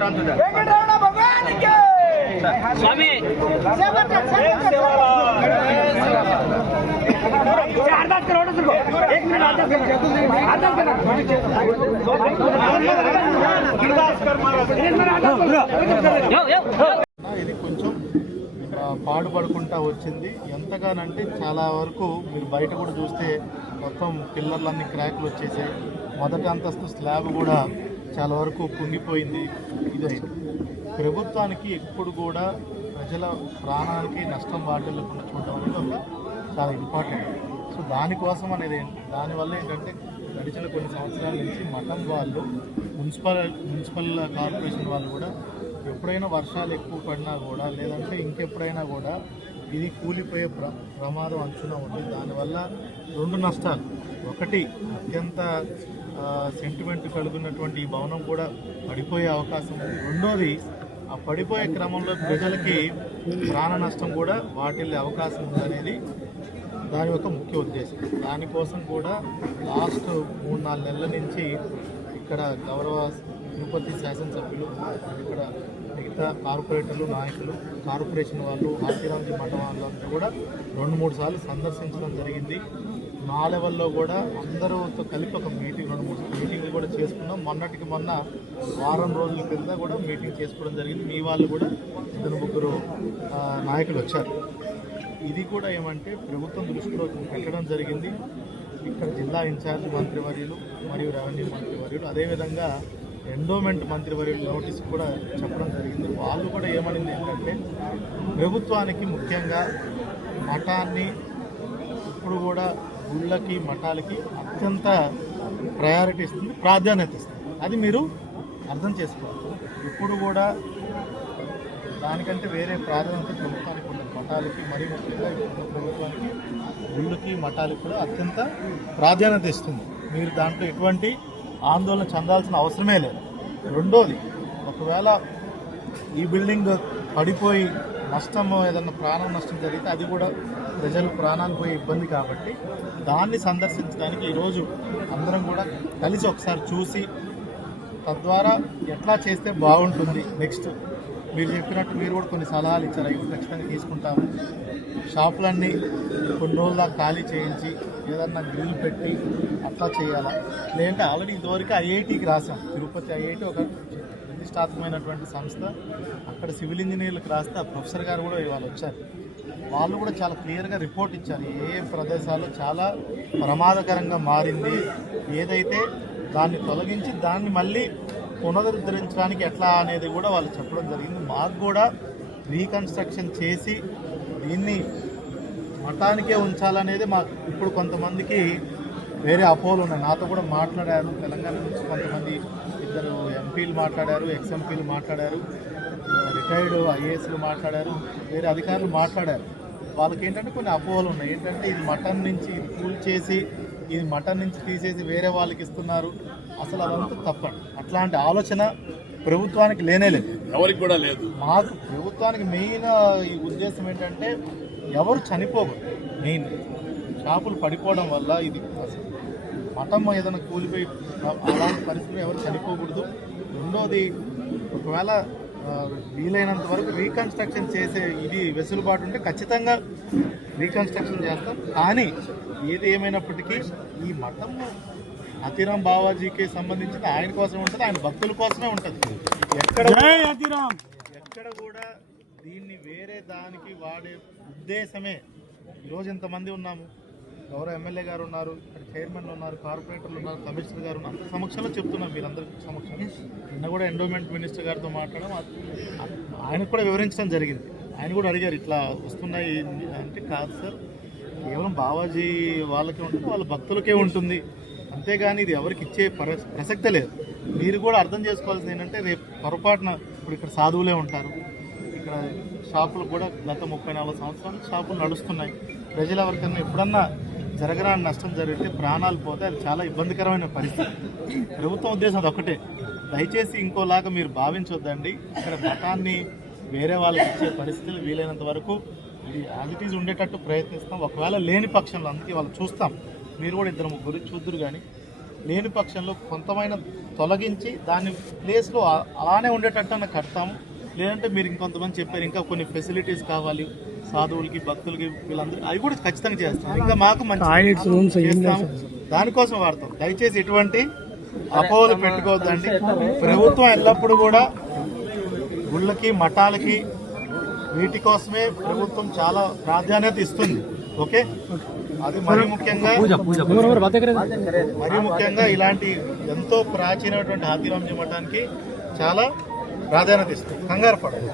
భగవంతుడా స్వామి ఇది కొంచెం పాడుపడుకుంటా వచ్చింది. ఎంతగానంటే చాలా వరకు మీరు బయట కూడా చూస్తే మొత్తం పిల్లర్లన్నీ క్రాక్లు వచ్చేసాయి. మొదటి అంతస్తు స్లాబ్ కూడా చాలా వరకు కుంగిపోయింది. ఇదైంది. ప్రభుత్వానికి ఎప్పుడు కూడా ప్రజల ప్రాణానికి నష్టం వాటిల్లకుండా చూడడం అనేది ఒక చాలా ఇంపార్టెంట్. సో దానికోసం అనేది దానివల్ల ఏంటంటే గడిచిన కొన్ని సంవత్సరాల నుంచి మఠం వాళ్ళు మున్సిపల్ కార్పొరేషన్ వాళ్ళు కూడా ఎప్పుడైనా వర్షాలు ఎక్కువ పడినా కూడా లేదంటే ఇంకెప్పుడైనా కూడా ఇది కూలిపోయే ప్రమాదం అంచున ఉంది. దానివల్ల రెండు నష్టాలు. ఒకటి, అత్యంత సెంటిమెంట్ కలుగున్నటువంటి ఈ భవనం కూడా పడిపోయే అవకాశం ఉంది. రెండోది, ఆ పడిపోయే క్రమంలో ప్రజలకి ప్రాణ నష్టం కూడా వాటిల్లే అవకాశం ఉందనేది దాని యొక్క ముఖ్య ఉద్దేశం. దానికోసం కూడా లాస్ట్ 3-4 నెలల నుంచి ఇక్కడ గౌరవ తిరుపతి శాసనసభ్యులు, ఇక్కడ మిగతా కార్పొరేటర్లు, నాయకులు, కార్పొరేషన్ వాళ్ళు, హాతీరాంజీ మఠం వాళ్ళంతా కూడా 2-3 సార్లు సందర్శించడం జరిగింది. మా లెవెల్లో కూడా అందరూతో కలిపి ఒక మీటింగ్ 2-3 మీటింగ్లు కూడా చేసుకున్నాం. మొన్నటికి మొన్న వారం రోజుల కింద కూడా మీటింగ్ చేసుకోవడం జరిగింది. మీ వాళ్ళు కూడా 2-3 నాయకులు వచ్చారు. ఇది కూడా ఏమంటే ప్రభుత్వం దృష్టిలో పెట్టడం జరిగింది. ఇక్కడ జిల్లా ఇన్ఛార్జ్ మంత్రివర్యులు మరియు రెవెన్యూ మంత్రివర్యులు, అదేవిధంగా ఎండోమెంట్ మంత్రివర్యులు నోటీస్ కూడా చెప్పడం జరిగింది. వాళ్ళు కూడా ఏమనింది ఏంటంటే ప్రభుత్వానికి ముఖ్యంగా మఠాన్ని ఇప్పుడు కూడా గుళ్ళకి మఠాలకి అత్యంత ప్రయారిటీ ఇస్తుంది, ప్రాధాన్యత ఇస్తుంది. అది మీరు అర్థం చేసుకోవాలి. ఇప్పుడు కూడా దానికంటే వేరే ప్రాధాన్యత ప్రభుత్వానికి ఉండదు. మఠాలకి మరీ ముఖ్యంగా ఇప్పుడు ప్రభుత్వానికి గుళ్ళకి మఠాలకి కూడా అత్యంత ప్రాధాన్యత ఇస్తుంది. మీరు దాంట్లో ఎటువంటి ఆందోళన చెందాల్సిన అవసరమే లేదు. రెండోది, ఒకవేళ ఈ బిల్డింగ్ పడిపోయి నష్టము ఏదన్నా ప్రాణం నష్టం జరిగితే అది కూడా ప్రజలు ప్రాణాలు పోయే ఇబ్బంది కాబట్టి దాన్ని సందర్శించడానికి ఈరోజు అందరం కూడా కలిసి ఒకసారి చూసి తద్వారా ఎట్లా చేస్తే బాగుంటుంది. నెక్స్ట్ మీరు చెప్పినట్టు మీరు కూడా కొన్ని సలహాలు ఇచ్చారు, అవి ఖచ్చితంగా తీసుకుంటాము. షాపులన్నీ కొన్ని రోజుల ఖాళీ చేయించి ఏదన్నా గ్రిల్ పెట్టి అట్లా చేయాలా, లేదంటే ఆల్రెడీ ఇదివరకు ఐఐటికి రాసాం. తిరుపతి ఐఐటి ఒక ప్రతిష్టాత్మకమైనటువంటి సంస్థ. అక్కడ సివిల్ ఇంజనీర్లకు రాస్తే ఆ ప్రొఫెసర్ గారు కూడా ఇవాళ వచ్చారు. వాళ్ళు కూడా చాలా క్లియర్గా రిపోర్ట్ ఇచ్చారు. ఏ ప్రదేశాలు చాలా ప్రమాదకరంగా మారింది, ఏదైతే దాన్ని తొలగించి దాన్ని మళ్ళీ పునరుద్ధరించడానికి ఎట్లా అనేది కూడా వాళ్ళు చెప్పడం జరిగింది. మాకు కూడా రీకన్స్ట్రక్షన్ చేసి దీన్ని మఠానికే ఉంచాలనేది మాకు ఇప్పుడు కొంతమందికి వేరే అపోహలు ఉన్నాయి. నాతో కూడా మాట్లాడారు, తెలంగాణ నుంచి కొంతమంది 2 ఎంపీలు మాట్లాడారు, ఎక్స్ఎంపీలు మాట్లాడారు, రిటైర్డ్ ఐఏఎస్లు మాట్లాడారు, వేరే అధికారులు మాట్లాడారు. వాళ్ళకి ఏంటంటే కొన్ని అపోహలు ఉన్నాయి. ఏంటంటే ఇది మఠం నుంచి ఇది కూల్ చేసి ఇది మఠం నుంచి తీసేసి వేరే వాళ్ళకి ఇస్తున్నారు. అసలు అదంతా తప్పండి. అట్లాంటి ఆలోచన ప్రభుత్వానికి లేనేలేదు, ఎవరికి కూడా లేదు. మాకు ప్రభుత్వానికి మెయిన్ ఈ ఉద్దేశం ఏంటంటే ఎవరు చనిపోకూడదు. మెయిన్ షాపులు పడిపోవడం వల్ల ఇది మఠం ఏదైనా కూలిపోయి అలాంటి పరిస్థితులు ఎవరు చనిపోకూడదు. రెండోది, ఒకవేళ వీలైనంత వరకు రీకన్స్ట్రక్షన్ చేసే ఇది వెసులుబాటు ఉంటే ఖచ్చితంగా రీకన్స్ట్రక్షన్ చేస్తాం. కానీ ఏది ఏమైనప్పటికీ ఈ మఠం అతిరామ్ బావాజీకి సంబంధించిన ఆయన కోసం ఉంటుంది, ఆయన భక్తుల కోసమే ఉంటుంది. ఎక్కడ కూడా దీన్ని వేరే దానికి వాడే ఉద్దేశమే. ఈరోజు ఇంతమంది ఉన్నాము, గౌరవ ఎమ్మెల్యే గారు ఉన్నారు, ఇక్కడ చైర్మన్లు ఉన్నారు, కార్పొరేటర్లు ఉన్నారు, కమిషనర్ గారు ఉన్నారు. అంత సమక్షంలో చెప్తున్నాం మీరందరి సమక్షంలో. నిన్న కూడా ఎండోమెంట్ మినిస్టర్ గారితో మాట్లాడడం, ఆయనకు కూడా వివరించడం జరిగింది. ఆయన కూడా అడిగారు ఇట్లా వస్తున్నాయి అంటే, కాదు సార్, కేవలం బావాజీ వాళ్ళకే ఉంటుంది, వాళ్ళ భక్తులకే ఉంటుంది, అంతేగాని ఇది ఎవరికి ఇచ్చే ప్రసక్తే లేదు. మీరు కూడా అర్థం చేసుకోవాల్సింది ఏంటంటే రేపు పొరపాటున ఇప్పుడు ఇక్కడ సాధువులే ఉంటారు, ఇక్కడ షాపులు కూడా గత 30-40 సంవత్సరాలు షాపులు నడుస్తున్నాయి. ప్రజలు ఎవరికన్నా ఎప్పుడన్నా జరగరాని నష్టం జరిగితే ప్రాణాలు పోతే అది చాలా ఇబ్బందికరమైన పరిస్థితి. ప్రభుత్వం ఉద్దేశం అది ఒకటే. దయచేసి ఇంకోలాగా మీరు భావించొద్దండి. ఇక్కడ మఠాన్ని వేరే వాళ్ళకి ఇచ్చే పరిస్థితులు వీలైనంత వరకు ఇది యాజ్ ఇట్ ఈజ్ ఉండేటట్టు ప్రయత్నిస్తాం. ఒకవేళ లేని పక్షంలో అందుకే వాళ్ళు చూస్తాం, మీరు కూడా 2-3 చూద్దరు. కానీ లేని పక్షంలో కొంతమైన తొలగించి దాని ప్లేస్లో అలానే ఉండేటట్టు కడతాము. లేదంటే మీరు ఇంకొంతమంది చెప్పారు ఇంకా కొన్ని ఫెసిలిటీస్ కావాలి సాధువులకి భక్తులకి వీళ్ళందరూ, అవి కూడా ఖచ్చితంగా చేస్తాం. ఇంకా మాకు మంచి చేస్తాము, దానికోసం వాడతాం. దయచేసి ఎటువంటి అపోహలు పెట్టుకోవద్దండి. ప్రభుత్వం ఎల్లప్పుడూ కూడా గుళ్ళకి మఠాలకి వీటి కోసమే ప్రభుత్వం చాలా ప్రాధాన్యత ఇస్తుంది. ఓకే, అది మరీ ముఖ్యంగా ఇలాంటి ఎంతో ప్రాచీనమైనటువంటి హాతీరాంజీ మఠానికి చాలా ప్రాధాన్యత ఇస్తుంది. కంగారు పడదు.